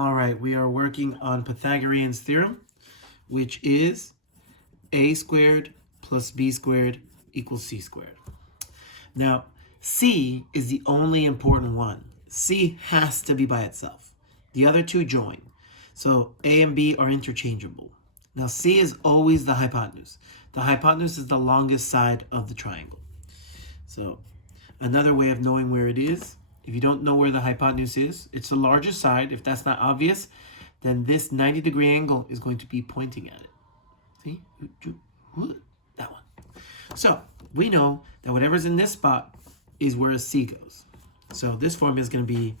All right, we are working on Pythagorean's theorem, which is a squared plus b squared equals c squared. Now, c is the only important one. C has to be by itself. The other two join. So a and b are interchangeable. Now, c is always the hypotenuse. The hypotenuse is the longest side of the triangle. So another way of knowing where it is, if you don't know where the hypotenuse is, it's the largest side. If that's not obvious, then this 90-degree angle is going to be pointing at it. See? That one. So we know that whatever's in this spot is where C goes. So this formula is going to be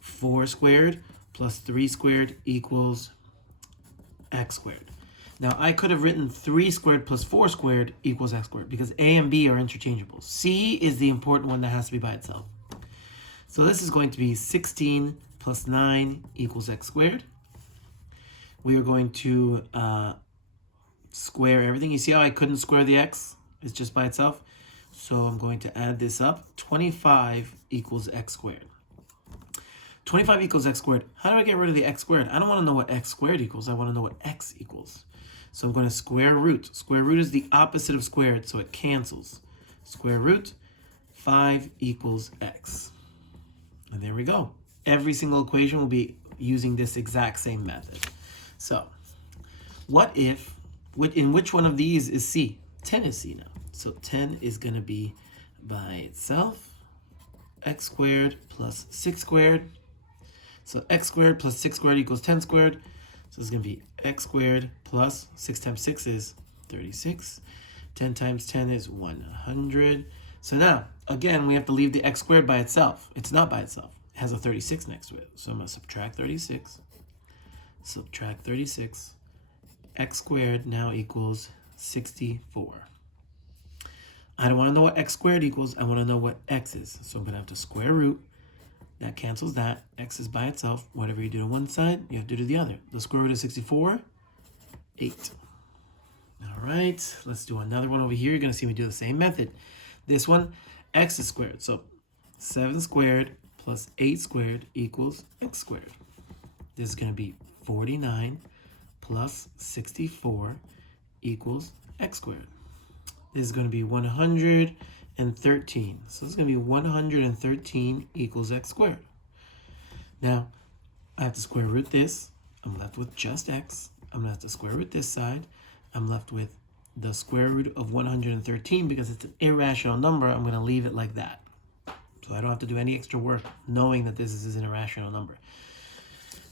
4 squared plus 3 squared equals x squared. Now, I could have written 3 squared plus 4 squared equals x squared because a and b are interchangeable. C is the important one that has to be by itself. So this is going to be 16 plus 9 equals x squared. We are going to square everything. You see how I couldn't square the x? It's just by itself. So I'm going to add this up. 25 equals x squared. 25 equals x squared. How do I get rid of the x squared? I don't want to know what x squared equals. I want to know what x equals. So I'm going to square root. Square root is the opposite of squared, so it cancels. Square root, 5 equals x. And there we go. Every single equation will be using this exact same method. So what if, in which one of these is C? 10 is C now. So 10 is going to be by itself. X squared plus 6 squared. So x squared plus 6 squared equals 10 squared. So it's going to be x squared plus 6 times 6 is 36. 10 times 10 is 100. So now, again, we have to leave the x squared by itself. It's not by itself. It has a 36 next to it. So I'm going to subtract 36. Subtract 36. X squared now equals 64. I don't want to know what x squared equals. I want to know what x is. So I'm going to have to square root. That cancels that. X is by itself. Whatever you do to one side, you have to do to the other. The square root of 64, 8. All right, let's do another one over here. You're going to see me do the same method. This one, x is squared. So 7 squared plus 8 squared equals x squared. This is going to be 49 plus 64 equals x squared. This is going to be 113. So this is going to be 113 equals x squared. Now, I have to square root this. I'm left with just x. I'm going to have to square root this side. I'm left with the square root of 113 because it's an irrational number. I'm going to leave it like that. So I don't have to do any extra work knowing that this is an irrational number.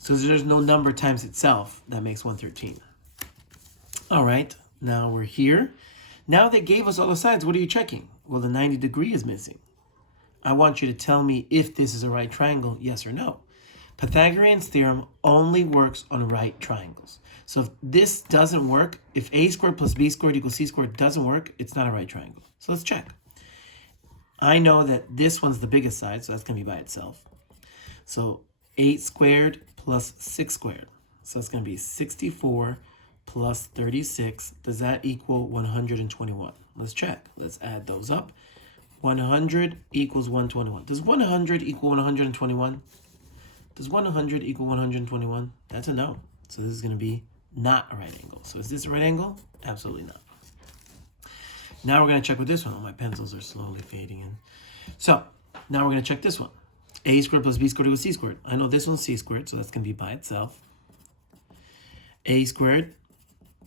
So there's no number times itself that makes 113. All right, now we're here. Now they gave us all the sides. What are you checking? Well, the 90 degree is missing. I want you to tell me if this is a right triangle, yes or no. Pythagorean's theorem only works on right triangles. So if this doesn't work, if a squared plus b squared equals c squared doesn't work, it's not a right triangle. So let's check. I know that this one's the biggest side, so that's going to be by itself. So 8 squared plus 6 squared. So that's going to be 64 plus 36. Does that equal 121? Let's check. Let's add those up. 100 equals 121. Does 100 equal 121? Does 100 equal 121? That's a no. So this is going to be not a right angle. So is this a right angle? Absolutely not. Now we're going to check with this one. Oh, my pencils are slowly fading in. So now we're going to check this one. A squared plus b squared equals c squared. I know this one's c squared, so that's going to be by itself. A squared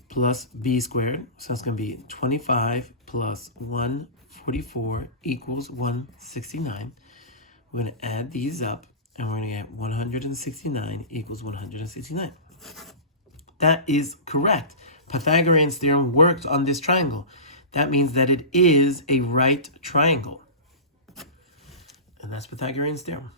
plus b squared, so that's going to be 25 plus 144 equals 169. We're going to add these up, and we're going to get 169 equals 169. That is correct. Pythagorean's theorem worked on this triangle. That means that it is a right triangle. And that's Pythagorean's theorem.